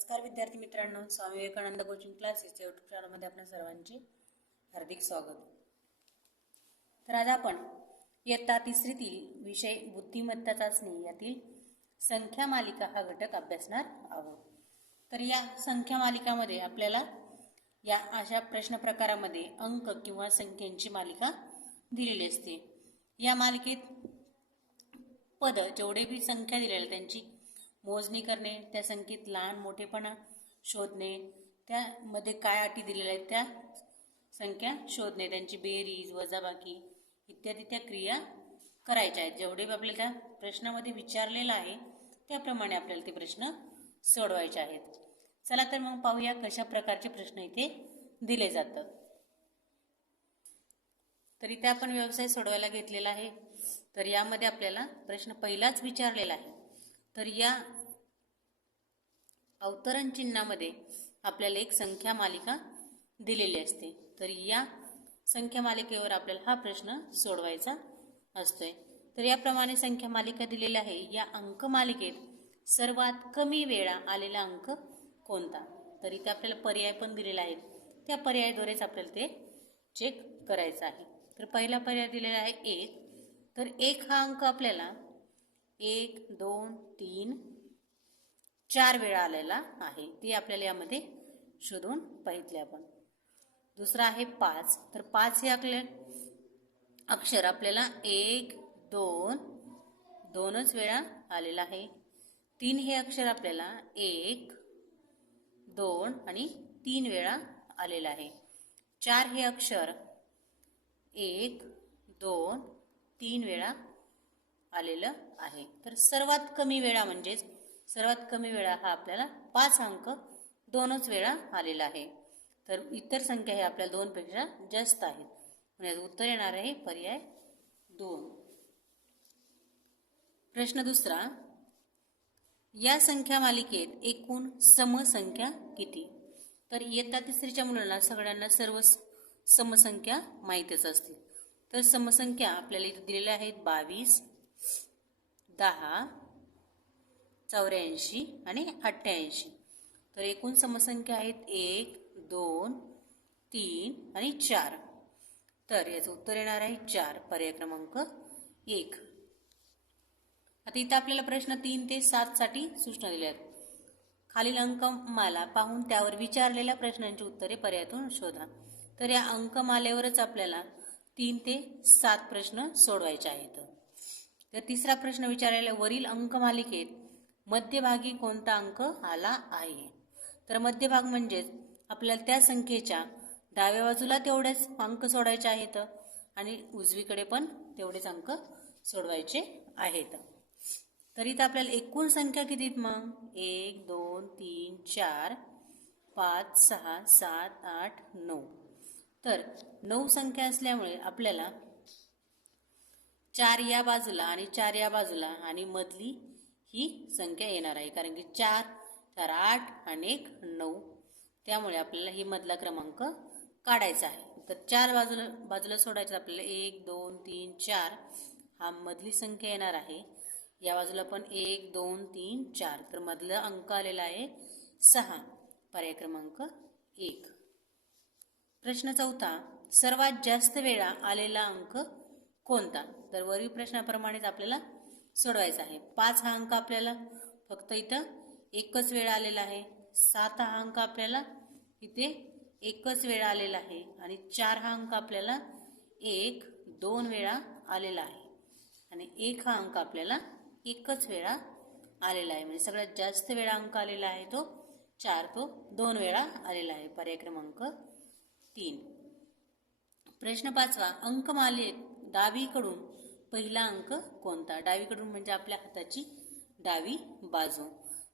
नमस्कार विद्यार्थी मित्रांनो, स्वामी विवेकानंद कोचिंग क्लासेसच्या यूट्यूब चॅनलमध्ये आपल्या सर्वांचे हार्दिक स्वागत. तर आज आपण इयत्ता तिसरीतील विषय बुद्धिमत्ता चाचणी यातील संख्या मालिका हा घटक अभ्यासणार आहोत. तर या संख्या मालिकामध्ये आपल्याला या अशा प्रश्न प्रकारामध्ये अंक किंवा संख्यांची मालिका दिलेली असते. या मालिकेत पद जेवढे बी संख्या दिलेल्या त्यांची मोजणी करणे, त्या संख्येत लहान मोठेपणा शोधणे, त्यामध्ये काय अटी दिलेल्या आहेत त्या संख्या शोधणे, त्यांची बेरीज वजाबाकी इत्यादी त्या क्रिया करायच्या आहेत. जेवढे आपल्याला त्या प्रश्नामध्ये विचारलेलं आहे त्याप्रमाणे आपल्याला ते प्रश्न सोडवायचे आहेत. चला तर मग पाहूया कशा प्रकारचे प्रश्न इथे दिले जातात. तर इथे आपण व्यवसाय सोडवायला घेतलेला आहे. तर यामध्ये आपल्याला प्रश्न पहिलाच विचारलेला आहे. तर या अवतरण चिन्हामध्ये आपल्याला एक संख्या मालिका दिलेली असते. तर या संख्या मालिकेवर आपल्याला हा प्रश्न सोडवायचा असतोय. तर याप्रमाणे संख्या मालिका दिलेली आहे. या अंक मालिकेत सर्वात कमी वेळा आलेला अंक कोणता? तर इथे आपल्याला पर्याय पण दिलेला आहे. त्या पर्यायाद्वारेच आपल्याला ते चेक करायचं आहे. तर पहिला पर्याय दिलेला आहे 1. तर 1 हा अंक आपल्याला 1, 2, 3, 4 वेळा आलेला आहे. ते आपल्याला यामध्ये शोधून पाहितले आपण. दुसरा आहे 5. तर 5 हे अक्षर आपल्याला 1, 2, 2च वेळा आलेला आहे. 3 हे अक्षर आपल्याला 1, 2 आणि 3 वेळा आलेला आहे. 4 हे अक्षर 1, 2, 3 वेळा आलेलं आहे. तर सर्वात कमी वेळा म्हणजेच सर्वात कमी वेळा हा आपल्याला 5 अंक 2च वेळा आलेला आहे. तर इतर संख्या हे आपल्याला 2 पेक्षा जास्त आहेत. म्हणजे उत्तर येणार आहे पर्याय 2. प्रश्न दुसरा, या संख्या मालिकेत एकूण समसंख्या किती? तर इयत्ता तिसरीच्या मुलांना सगळ्यांना सर्व समसंख्या माहितीच असतील. तर समसंख्या आपल्याला इथे दिलेल्या आहेत 22, 10, 84 आणि 88. तर एकूण समसंख्या आहेत 1, 2, 3 आणि 4. तर याचं उत्तर येणार आहे 4, पर्याय क्रमांक 1. आता इथं आपल्याला प्रश्न 3 ते 7 साठी सूचना दिल्या आहेत. खालील अंकमाला पाहून त्यावर विचारलेल्या प्रश्नांची उत्तरे पर्यायातून शोधा. तर या अंकमालेवरच आपल्याला 3 ते 7 प्रश्न सोडवायचे आहेत. तर तिसरा प्रश्न विचारलेला, वरील अंकमालिकेत मध्यभागी कोणता अंक आला आहे? तर मध्यभाग म्हणजेच आपल्याला त्या संख्येच्या डाव्या बाजूला तेवढेच अंक सोडायचे आहेत आणि उजवीकडे पण तेवढेच अंक सोडवायचे आहेत. तर इथं आपल्याला एकूण संख्या किती मग? 1, 2, 3, 4, 5, 6, 7, 8, 9. तर 9 संख्या असल्यामुळे आपल्याला 4 या बाजूला आणि 4 या बाजूला आणि मधली ही संख्या येणार आहे. कारण की 4, 4, 8 आणि 1, 9. त्यामुळे आपल्याला ही मधला क्रमांक काढायचा आहे. तर 4 बाजूला सोडायचं आपल्याला 1, 2, 3, 4 हा मधली संख्या येणार आहे. या बाजूला पण 1, 2, 3, 4. तर मधला अंक आलेला आहे 6, पर्याय क्रमांक 1. प्रश्न चौथा, सर्वात जास्त वेळा आलेला अंक कोणता? तर वरील प्रश्नाप्रमाणेच आपल्याला सोडवायचा आहे. 5 हा अंक आपल्याला फक्त इथं एकच वेळा आलेला आहे. 7 हा अंक आपल्याला इथे एकच वेळा आलेला आहे आणि 4 हा अंक आपल्याला 1, 2 वेळा आलेला आहे आणि 1 हा अंक आपल्याला एकच वेळा आलेला आहे. म्हणजे सगळ्यात जास्त वेळा अंक आलेला आहे तो 4, तो 2 वेळा आलेला आहे. पर्याय क्रमांक 3. प्रश्न 5वा, अंकमालेत डावीकडून पहिला अंक कोणता? डावीकडून म्हणजे आपल्या हाताची डावी बाजू.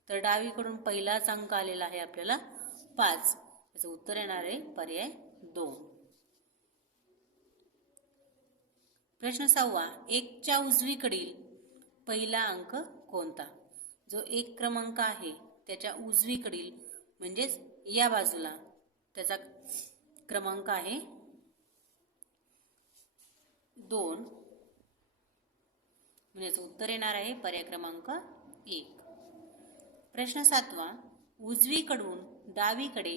तर डावीकडून पहिलाच अंक आलेला आहे आपल्याला 5. याचं उत्तर येणार आहे पर्याय 2. प्रश्न 6वा, 1च्या उजवीकडील पहिला अंक कोणता? जो 1 क्रमांक आहे त्याच्या उजवीकडील म्हणजेच या बाजूला त्याचा क्रमांक आहे 2. म्हणजे उत्तर येणार आहे पर्याय क्रमांक 1. प्रश्न 7वा, उजवीकडून डावीकडे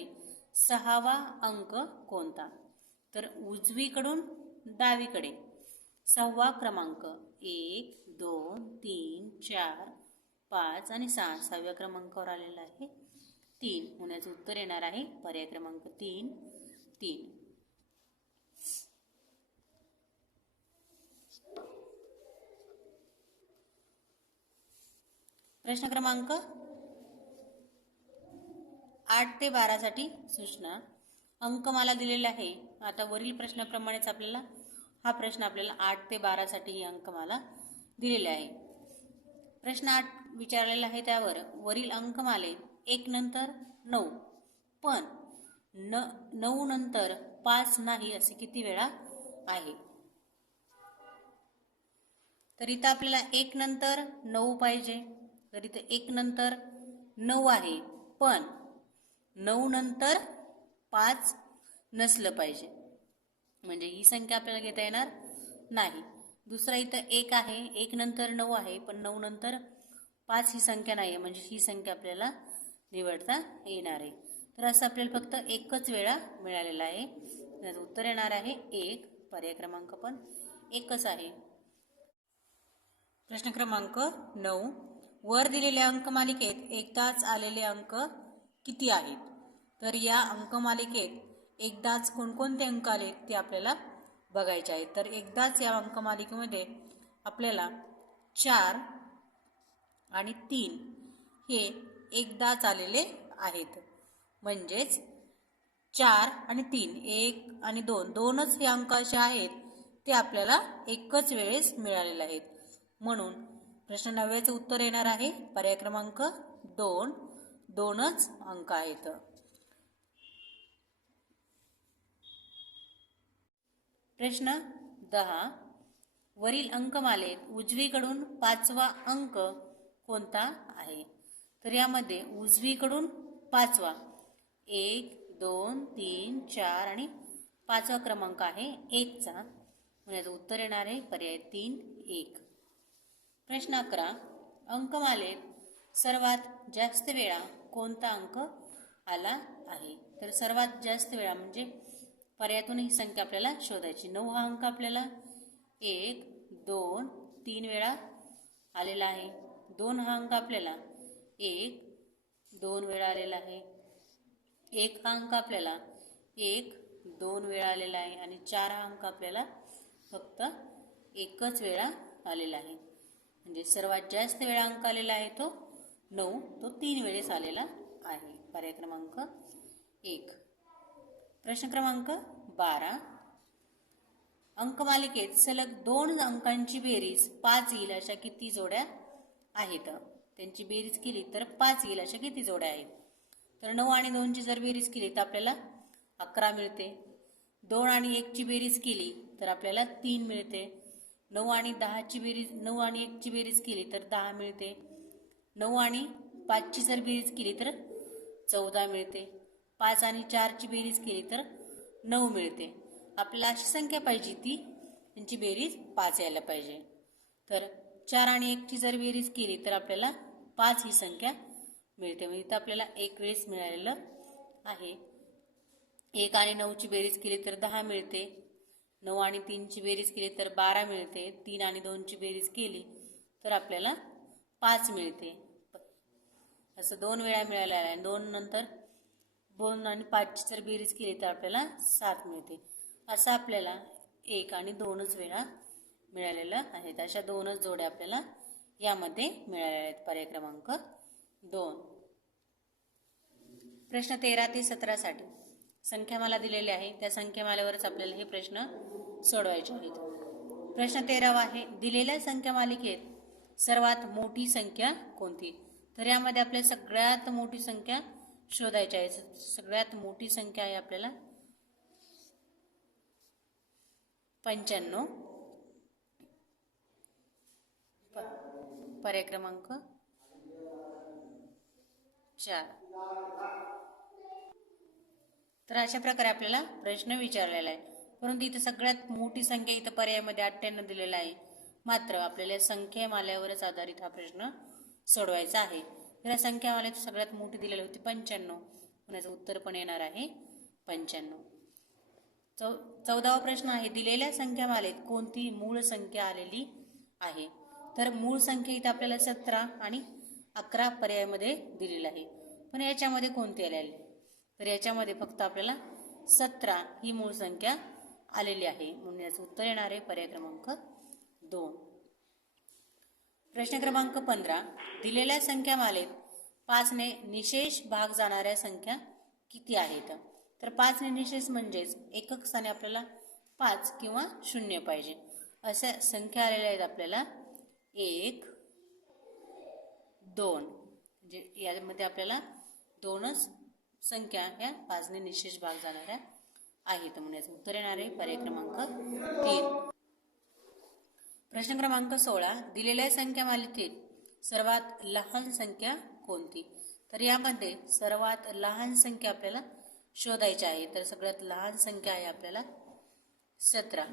6वा अंक कोणता? तर उजवीकडून डावीकडे 6वा क्रमांक 1, 2, 3, 4, 5 आणि 6. 6व्या क्रमांकावर आलेला आहे 3. होण्याचं उत्तर येणार आहे पर्याय क्रमांक 3. 3. प्रश्न क्रमांक 8 ते 12 साठी सूचना. अंकमाला दिलेला आहे. आता वरील प्रश्नाप्रमाणेच आपल्याला हा प्रश्न आपल्याला 8 ते 12 साठी ही अंकमाला दिलेला आहे. प्रश्न 8 विचारलेला आहे त्यावर वरील अंकमाले 1 नंतर 9 पण 9 नंतर 5 नाही असे किती वेळा आहे? तर इथं आपल्याला 1 नंतर 9 पाहिजे. तर इथं 1 नंतर 9 आहे पण 9 नंतर 5 नसलं पाहिजे, म्हणजे ही संख्या आपल्याला घेता येणार नाही. दुसरा इथं 1 आहे, 1 नंतर 9 आहे पण 9 नंतर 5 ही संख्या नाही आहे, म्हणजे ही संख्या आपल्याला निवडता येणार आहे. तर असं आपल्याला फक्त एकच वेळा मिळालेला आहे. त्याचं उत्तर येणार आहे 1. पर्याय क्रमांक पण एकच आहे. प्रश्न क्रमांक 9. वर दिलेल्या अंकमालिकेत एकदाच आलेले अंक किती आहेत? तर या अंकमालिकेत एकदाच कोणकोणते अंक आले ते आपल्याला बघायचे आहेत. तर एकदाच या अंकमालिकेमध्ये आपल्याला 4 आणि 3 हे एकदाच आलेले आहेत. म्हणजेच 4 आणि 3, 1 आणि 2, दोनच हे अंक असे आहेत ते आपल्याला एकच वेळेस मिळालेले आहेत. म्हणून प्रश्न 9चं उत्तर येणार आहे पर्याय क्रमांक 2. दोनच अंक आहेत. प्रश्न 10. वरील अंकमालेत उजवीकडून 5वा अंक कोणता आहे? तर यामध्ये उजवीकडून 5वा 1, 2, 3, 4 आणि 5वा क्रमांक आहे 1चा. याचं उत्तर येणार आहे पर्याय 3. 1. प्रश्न 11. अंकमालेत सर्वात जास्त वेळा कोणता अंक आला आहे? तर सर्वात जास्त वेळा म्हणजे पर्यायातून ही संख्या आपल्याला शोधायची. 9 हा अंक आपल्याला 1, 2, 3 वेळा आलेला आहे. 2 हा अंक आपल्याला 1, 2 वेळा आलेला आहे. 1 हा अंक आपल्याला 1, 2 वेळा आलेला आहे आणि 4 हा अंक आपल्याला फक्त एकच वेळा आलेला आहे. म्हणजे सर्वात जास्त वेळा अंक आलेला आहे तो 9, तो 3 वेळेस आलेला आहे. पर्याय क्रमांक 1. प्रश्न क्रमांक 12. अंकमालिकेत सलग 2 अंकांची बेरीज 5 येईल अशा किती जोड्या आहेत? त्यांची बेरीज केली तर 5 येईल अशा किती जोड्या आहेत? तर 9 आणि 2ची जर बेरीज केली तर आपल्याला 11 मिळते. 2 आणि 1ची बेरीज केली तर आपल्याला 3 मिळते. 9 आणि 10ची बेरीज 9 आणि 1ची बेरीज केली तर 10 मिळते. 9 आणि 5ची जर बेरीज केली तर 14 मिळते. 5 आणि 4ची बेरीज केली तर 9 मिळते. आपल्याला अशी संख्या पाहिजे ती त्यांची बेरीज 5 यायला पाहिजे. तर 4 आणि 1ची जर बेरीज केली तर आपल्याला 5 ही संख्या मिळते. म्हणजे इथं आपल्याला एक वेळेस मिळालेलं आहे. 1 आणि 9ची बेरीज केली तर 10 मिळते. 9 आणि 3ची बेरीज केली तर 12 मिळते. 3 आणि 2ची बेरीज केली तर आपल्याला 5 मिळते. असं 2 वेळा मिळालेलं आहे. 2 नंतर 2 आणि 5ची जर बेरीज केली तर आपल्याला 7 मिळते. असं आपल्याला 1 आणि 2च वेळा मिळालेलं आहेत. अशा 2च जोड्या आपल्याला यामध्ये मिळालेल्या आहेत. पर्याय क्रमांक 2. प्रश्न 13 ते 17 साठी संख्यामाला दिलेली आहे. त्या संख्यामालेवरच आपल्याला हे प्रश्न सोडवायचे आहेत. प्रश्न 13 आहे. दिलेल्या संख्यामालिकेत सर्वात मोठी संख्या कोणती? तर यामध्ये आपल्याला सगळ्यात मोठी संख्या शोधायची आहे. सगळ्यात मोठी संख्या आहे आपल्याला 95. पर्याय क्रमांक 4. तर अशा प्रकारे आपल्याला प्रश्न विचारलेला आहे. परंतु इथं सगळ्यात मोठी संख्या इथं पर्यायामध्ये 98 दिलेला आहे. मात्र आपल्याला संख्यामालेवरच आधारित हा प्रश्न सोडवायचा आहे. या संख्यामालेत सगळ्यात मोठी दिलेली होती 95. याचं उत्तर पण येणार आहे 95. 14वा प्रश्न आहे, दिलेल्या संख्यामालेत कोणती मूळ संख्या आलेली आहे? तर मूळ संख्या इथे आपल्याला 17 आणि 11 पर्यायामध्ये दिलेलं आहे. पण याच्यामध्ये कोणती आलेली? तर याच्यामध्ये फक्त आपल्याला 17 ही मूळ संख्या आलेली आहे, म्हणून याचं उत्तर येणार आहे पर्याय क्रमांक 2. प्रश्न क्रमांक 15, दिलेल्या संख्यामालेत 5 ने निशेष भाग जाणाऱ्या संख्या किती आहेत? तर 5 ने निशेष म्हणजेच एकक स्थानी आपल्याला 5 किंवा 0 पाहिजे. अशा संख्या आलेल्या आहेत आपल्याला 1, 2. म्हणजे यामध्ये आपल्याला 2च संख्या ह्या 5 ने निशेष भाग जाणाऱ्या आहेत, म्हणून याचं उत्तर येणार आहे पर्याय क्रमांक 3. प्रश्न क्रमांक 16, दिलेल्या संख्यामालेतील सर्वात लहान संख्या कोणती? तर यामध्ये सर्वात लहान संख्या आपल्याला शोधायची आहे. तर सगळ्यात लहान संख्या आहे आपल्याला 17,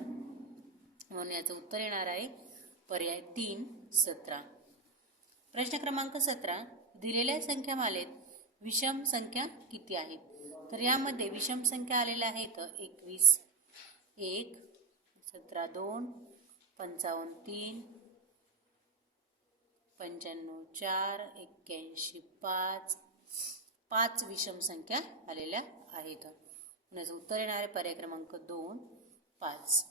म्हणून याचं उत्तर येणार आहे पर्याय 3 17. प्रश्न क्रमांक 17, दिलेल्या संख्यामालेत विषम संख्या किती आहेत? तर यामध्ये विषम संख्या आलेल्या आहेत 21 1, 17 2, 55 3, 95 4, 81 5. 5 विषम संख्या आलेल्या आहेत. याचं उत्तर येणार आहे पर्याय क्रमांक 2 5.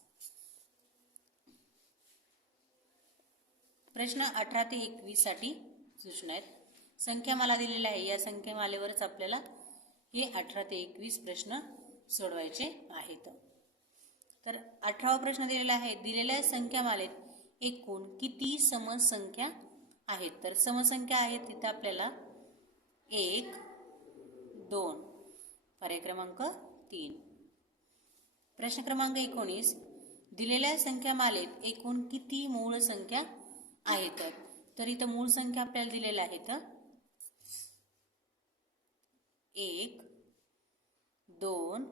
प्रश्न 18 ते 21 साठी सूचना आहेत. संख्यामाला दिलेल्या आहे, या संख्यामालेवरच आपल्याला हे 18 ते 21 प्रश्न सोडवायचे आहेत. तर 18वा प्रश्न दिलेला आहे, दिलेल्या संख्यामालेत एकूण किती समसंख्या आहेत? तर समसंख्या आहेत तिथे आपल्याला 1 2, पर्याय क्रमांक 3. प्रश्न क्रमांक 19, दिलेल्या संख्यामालेत एकूण किती मूळ संख्या आहेत? तर इथं मूळ संख्या आपल्याला दिलेल्या आहेत 1 2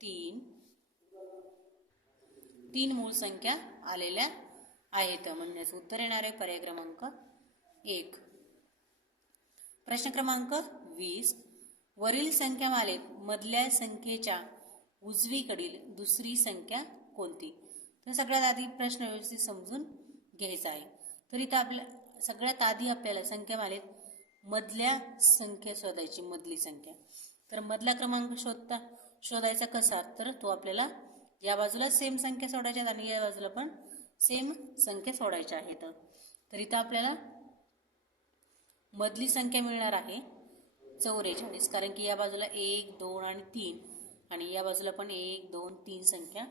3, 3 मूळ संख्या आलेल्या आहेत, म्हणण्याचं उत्तर येणार आहे पर्याय क्रमांक 1. प्रश्न क्रमांक 20, वरील संख्यामालेत मधल्या संख्येच्या उजवीकडील दुसरी संख्या कोणती? तर सगळ्यात आधी प्रश्न व्यवस्थित समजून घ्यायचा आहे. तर इथं आपल्या सगळ्यात आधी आपल्याला संख्यामालेत मधल्या संख्या शोधायची, मधली संख्या. तर मधला क्रमांक शोधायचा कसा? तर तो आपल्याला या बाजूला सेम संख्या सोडायच्या आणि या बाजूला पण सेम संख्या सोडायच्या आहेत. तर इथं आपल्याला मधली संख्या मिळणार आहे 44, कारण की या बाजूला 1 2 आणि 3 आणि या बाजूला पण 1 2 3 संख्या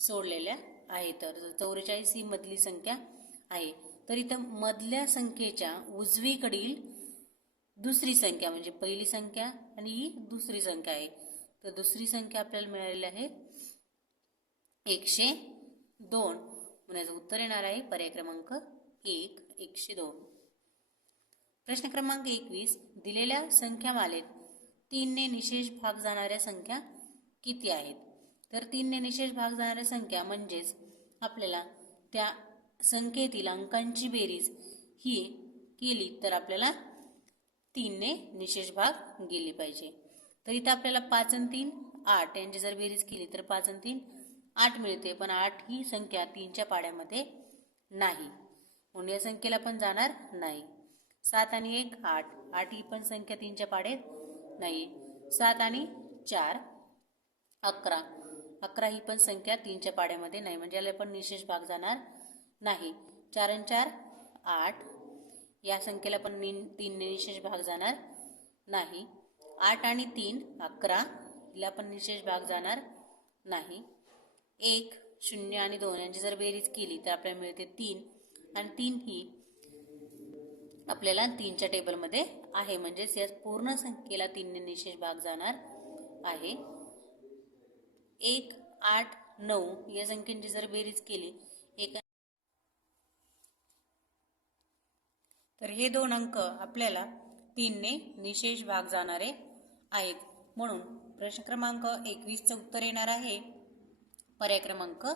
सोडलेल्या आहेत. तर 44 ही मधली संख्या आहे. तर इथं मधल्या संख्येच्या उजवीकडील दुसरी संख्या म्हणजे पहिली संख्या आणि ही दुसरी संख्या आहे. तर दुसरी संख्या आपल्याला मिळालेली आहे 102, म्हणून उत्तर येणार आहे पर्याय क्रमांक 1 102. प्रश्न क्रमांक 21, दिलेल्या संख्यामालेत 3 ने निशेष भाग जाणाऱ्या संख्या किती आहेत? तर 3 ने निशेष भाग जाणाऱ्या संख्या म्हणजेच आपल्याला त्या संख्येतील अंकांची बेरीज ही केली तर आपल्याला 3 ने निशेष भाग गेली पाहिजे. तर इथं आपल्याला 5 आणि 3 8 यांची जर बेरीज केली तर 5 आणि 3 8 मिळते, पण 8 ही संख्या 3च्या पाड्यामध्ये नाही, म्हणून या संख्येला पण जाणार नाही. 7 आणि 1 8, 8 ही पण संख्या 3च्या पाड्यात नाही. 7 आणि 4 11, 11 ही पण संख्या 3च्या पाड्यामध्ये नाही, म्हणजे याला पण निशेष भाग जाणार नाही. 4 आणि 4 8, या संख्येला पण 3 ने निशेष भाग जाणार नाही. 8 आणि 3 11, हिला पण निशेष भाग जाणार नाही. 1 0 आणि 2 यांची जर बेरीज केली तर आपल्याला मिळते 3 आणि 3 ही आपल्याला 3च्या टेबलमध्ये आहे, म्हणजेच या पूर्ण संख्येला 3 ने निशेष भाग जाणार आहे. 1 8 9 या संख्येची जर बेरीज केली तर हे दोन अंक आपल्याला 3 ने निशेष भाग जाणारे आहेत, म्हणून प्रश्न क्रमांक 21चं उत्तर येणार आहे पर्याय क्रमांक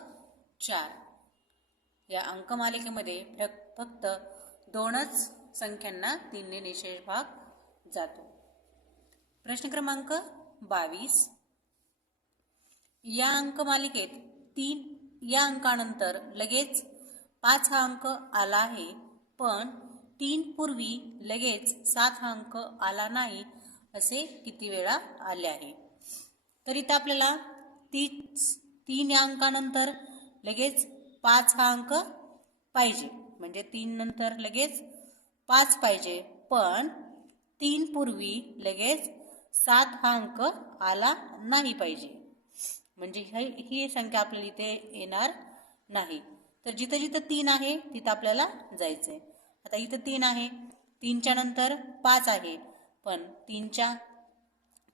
4. या अंकमालिकेमध्ये फक्त 2च संख्यांना 3ने निशेष भाग जातो. प्रश्न क्रमांक 22. या अंकमालिकेत 3 या अंकानंतर लगेच 5 हा अंक आला आहे, पण 3 पूर्वी लगेच 7 हा अंक आला नाही असे किती वेळा आले आहे? तर इथं आपल्याला 3 या अंकानंतर लगेच 5 हा अंक पाहिजे, म्हणजे 3 नंतर लगेच 5 पाहिजे, पण 3 पूर्वी लगेच 7 हा अंक आला नाही पाहिजे, म्हणजे ही संख्या आपल्याला इथे येणार नाही. तर जिथं जिथं 3 आहे तिथं आपल्याला जायचंय. आता इथं 3 आहे, 3च्या नंतर 5 आहे, पण 3च्या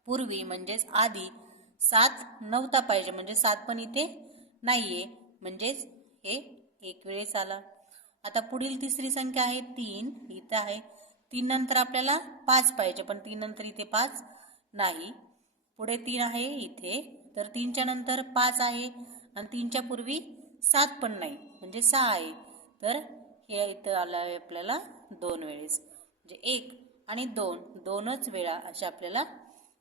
पूर्वी म्हणजेच आधी 7 नव्हता पाहिजे, म्हणजे 7 पण इथे नाहीये, म्हणजेच हे एक वेळेस आला. आता पुढील तिसरी संख्या आहे 3, इथं आहे. 3 नंतर आपल्याला 5 पाहिजे, पण 3 नंतर इथे 5 नाही. पुढे 3 आहे इथे, तर 3च्या नंतर 5 आहे आणि 3च्या पूर्वी 7 पण नाही, म्हणजे 6 आहे. तर हे इथं आलं आहे आपल्याला 2 वेळेस, म्हणजे 1 आणि 2 दोनच वेळा अशा आपल्याला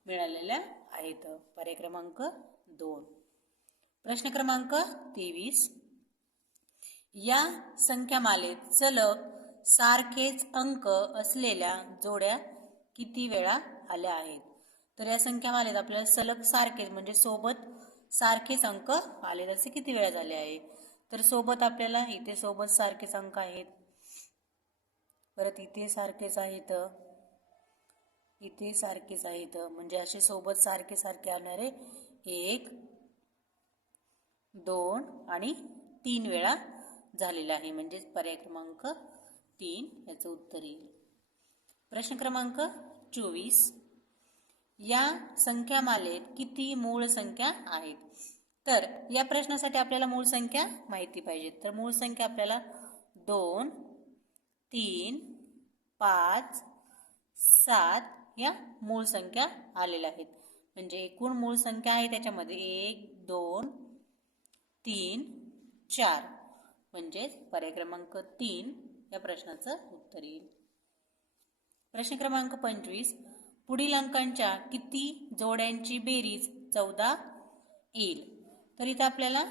मिळालेल्या आहेत. पर्याय क्रमांक 2. प्रश्न क्रमांक 23. या संख्यामालेत सलग सारखेच अंक असलेल्या जोड्या किती वेळा आल्या आहेत? तर या संख्यामालेत आपल्याला सलग सारखेच म्हणजे सोबत सारखेच अंक आले असे किती वेळा झाले आहे? तर सोबत आपल्याला इथे सोबत सारखेच अंक आहेत, परत इथे सारखेच आहेत, इथे सारखेच आहेत, म्हणजे असे सोबत सारखे सारखे आणणारे 1, 2 आणि 3 वेळा झालेला आहे, म्हणजे पर्याय क्रमांक 3 याचं उत्तर येईल. प्रश्न क्रमांक 24. या संख्यामालेत किती मूळ संख्या आहेत? तर या प्रश्नासाठी आपल्याला मूळ संख्या माहिती पाहिजे. तर मूळ संख्या आपल्याला 2, 3, 5, 7 या मूळ संख्या आलेल्या आहेत. म्हणजे एकूण मूळ संख्या आहे त्याच्यामध्ये 1, 2, 3, 4, म्हणजेच पर्याय क्रमांक 3 या प्रश्नाचं उत्तर येईल. प्रश्न क्रमांक 25. पुढील अंकांच्या किती जोड्यांची बेरीज 14 येईल? तर इथं आपल्याला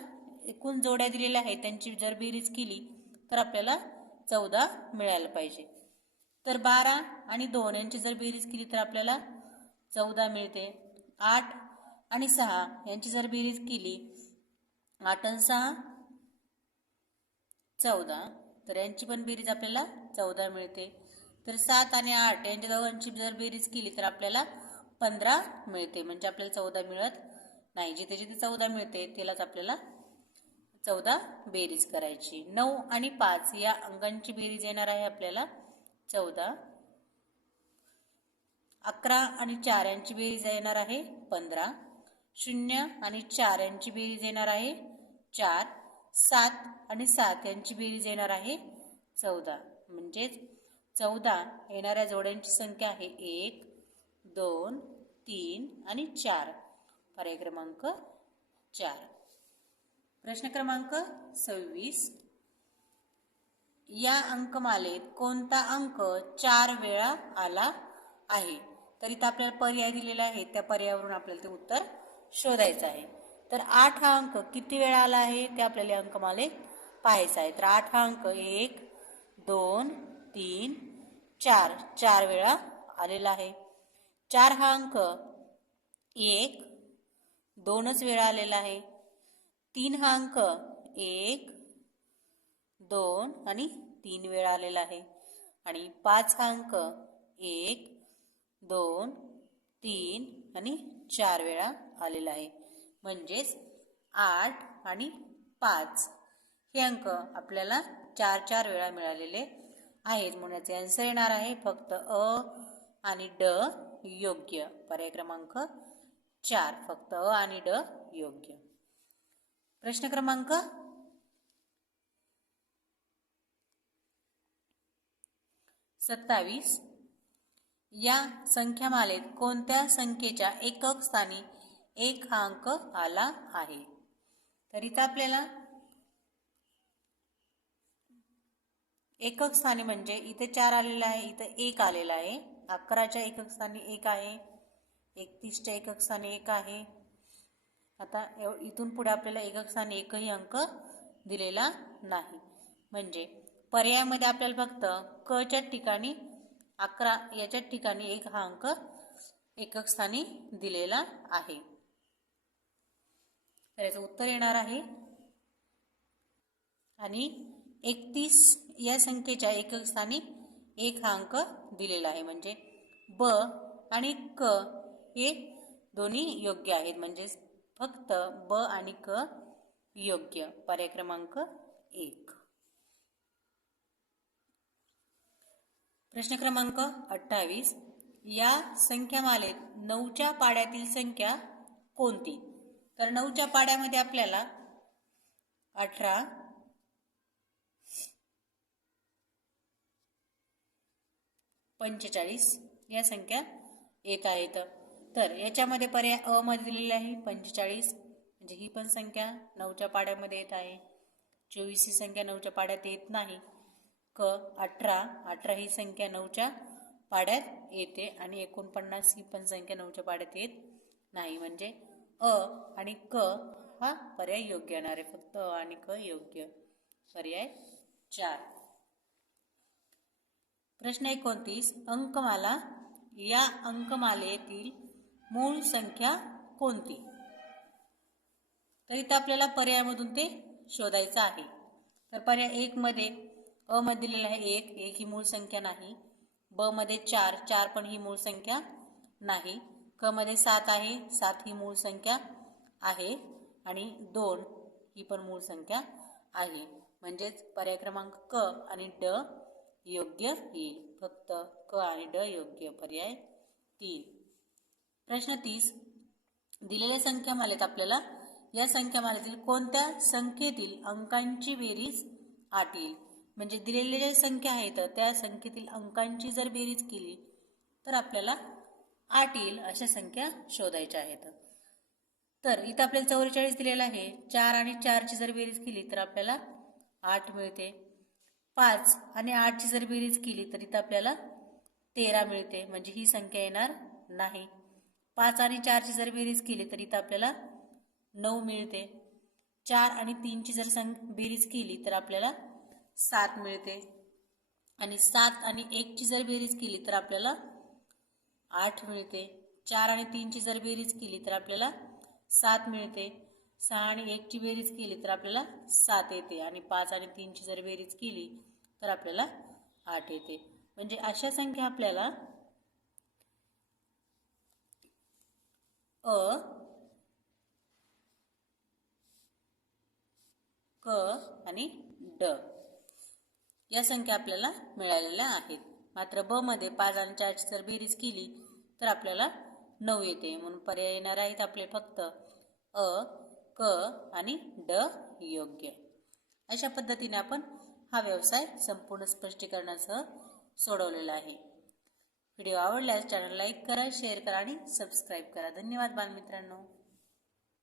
एकूण जोड्या दिलेल्या आहेत, त्यांची जर बेरीज केली तर आपल्याला 14 मिळायला पाहिजे. तर 12 आणि 2 यांची जर बेरीज केली तर आपल्याला 14 मिळते. 8 आणि 6 यांची जर बेरीज केली, 8 आणि 6 14, तर यांची पण बेरीज आपल्याला 14 मिळते. तर 7 आणि 8 यांच्या दोघांची जर बेरीज केली तर आपल्याला 15 मिळते, म्हणजे आपल्याला 14 मिळत नाही. जिथे जिथे 14 मिळते त्यालाच आपल्याला 14 बेरीज करायची. 9 आणि 5 या अंकांची बेरीज येणार आहे आपल्याला 14. 11 आणि 4 यांची बेरीज येणार आहे 15. 0 आणि 4 यांची बेरीज येणार आहे 4. 7 आणि 7 यांची बेरीज येणार आहे 14, म्हणजेच 14 येणाऱ्या जोड्यांची संख्या आहे 1, 2, 3 आणि 4. पर्याय क्रमांक 4. प्रश्न क्रमांक 26. या अंकमालेत कोणता अंक 4 वेळा आला आहे? तर इथं आपल्याला पर्याय दिलेला आहे, त्या पर्यायावरून आपल्याला ते उत्तर शोधायचं आहे. तर 8 हा अंक किती वेळा आला आहे ते आपल्याला अंकमालेत पाहायचं आहे. तर 8 हा अंक 1, 2, 3, 4 4 वेळा आलेला आहे. 4 हा अंक 1, 2च वेळा आलेला आहे. 3 हा अंक 1, 2 आणि 3 वेळा आलेला आहे. आणि 5 हा अंक 1, 2, 3 आणि 4 वेळा आलेला आहे. म्हणजेच 8 आणि 5 हे अंक आपल्याला 4 4 वेळा मिळालेले आहेत. म्हणून याचे आन्सर येणार आहे फक्त अ आणि ड योग्य. पर्याय क्रमांक 4 फक्त अ आणि ड योग्य. प्रश्न क्रमांक 27. या संख्यामालेत कोणत्या संख्येच्या एकक स्थानी 1 हा अंक आला आहे? तर इथं आपल्याला एकक स्थानी म्हणजे इथे 4 आलेला आहे, इथे 1 आलेला आहे. 11च्या एकक स्थानी 1 आहे, 31च्या एकक स्थानी 1 आहे. आता इथून पुढे आपल्याला एकक स्थानी एकही अंक दिलेला नाही. म्हणजे पर्यायामध्ये आपल्याला फक्त क च्या ठिकाणी 11 याच्या ठिकाणी 1 हा अंक एकक स्थानी दिलेला आहे. तर याचं उत्तर येणार आहे. आणि 31 या संख्येच्या एकक स्थानी 1 हा अंक दिलेला आहे. म्हणजे ब आणि क हे दोन्ही योग्य आहेत. म्हणजे फक्त ब आणि क योग्य. पर्याय क्रमांक 1. प्रश्न क्रमांक 28. या संख्यामालेत 9च्या पाड्यातील संख्या कोणती? तर 9च्या पाड्यामध्ये आपल्याला 18, 45 या संख्या येत आहेत. तर याच्यामध्ये पर्याय अ मध्ये दिलेला आहे 45, म्हणजे ही पण संख्या 9च्या पाड्यामध्ये येत आहे. 24 ही संख्या 9च्या पाड्यात येत नाही. क 18 ही संख्या 9च्या पाड्यात येते आणि 49 ही पण संख्या 9च्या पाड्यात येत नाही. म्हणजे अ आणि क हा पर्याय योग्य येणार आहे. फक्त अ आणि क योग्य. पर्याय 4. प्रश्न 29. अंकमाला. या अंकमालेतील मूळ संख्या कोणती? तर इथं आपल्याला पर्यायामधून ते शोधायचं आहे. तर पर्याय 1 मध्ये अ मध्ये दिलेला आहे 1 ही मूळ संख्या नाही. ब मध्ये 4 पण ही मूळ संख्या नाही. क मध्ये 7 आहे, 7 ही मूळ संख्या आहे. आणि 2 ही पण मूळ संख्या आहे. म्हणजेच पर्याय क्रमांक क आणि ड योग्य येईल. फक्त क आणि ड योग्य. पर्याय 3. प्रश्न 30. दिलेल्या संख्यामालेत आपल्याला या संख्यामालेतील कोणत्या संख्येतील अंकांची बेरीज 8 येईल? म्हणजे दिलेल्या ज्या संख्या आहेत त्या संख्येतील अंकांची जर बेरीज केली तर आपल्याला 8 येईल. अशा संख्या शोधायच्या आहेत. तर इथं आपल्याला 44 दिलेला आहे. 4 आणि 4 ची जर बेरीज केली तर आपल्याला 8 मिळते. 5 आणि 8 ची जर बेरीज केली तर इथं आपल्याला 13 मिळते. म्हणजे ही संख्या येणार नाही. 5 आणि 4 ची जर बेरीज केली तर इथं आपल्याला 9 मिळते. 4 आणि 3 ची जर बेरीज केली तर आपल्याला 7 मिळते. आणि 7 आणि 1 ची जर बेरीज केली तर आपल्याला 8 मिळते. 4 आणि 3 ची जर बेरीज केली तर आपल्याला 7 मिळते. 6 आणि 1 ची बेरीज केली तर आपल्याला 7 येते. आणि 5 आणि 3 ची जर बेरीज केली तर आपल्याला 8 येते. म्हणजे अशा संख्या आपल्याला अ, क आणि ड या संख्या आपल्याला मिळालेल्या आहेत. मात्र ब मध्ये 5 आणि 4 ची जर बेरीज केली तर आपल्याला 9 येते. म्हणून पर्याय येणार आहेत आपले फक्त अ, क आणि ड योग्य. अशा पद्धतीने आपण हा व्यवसाय संपूर्ण स्पष्टीकरणासह सोडवलेला आहे. व्हिडिओ आवडल्यास चॅनल लाईक करा, शेअर करा आणि सबस्क्राईब करा. धन्यवाद बालमित्रांनो.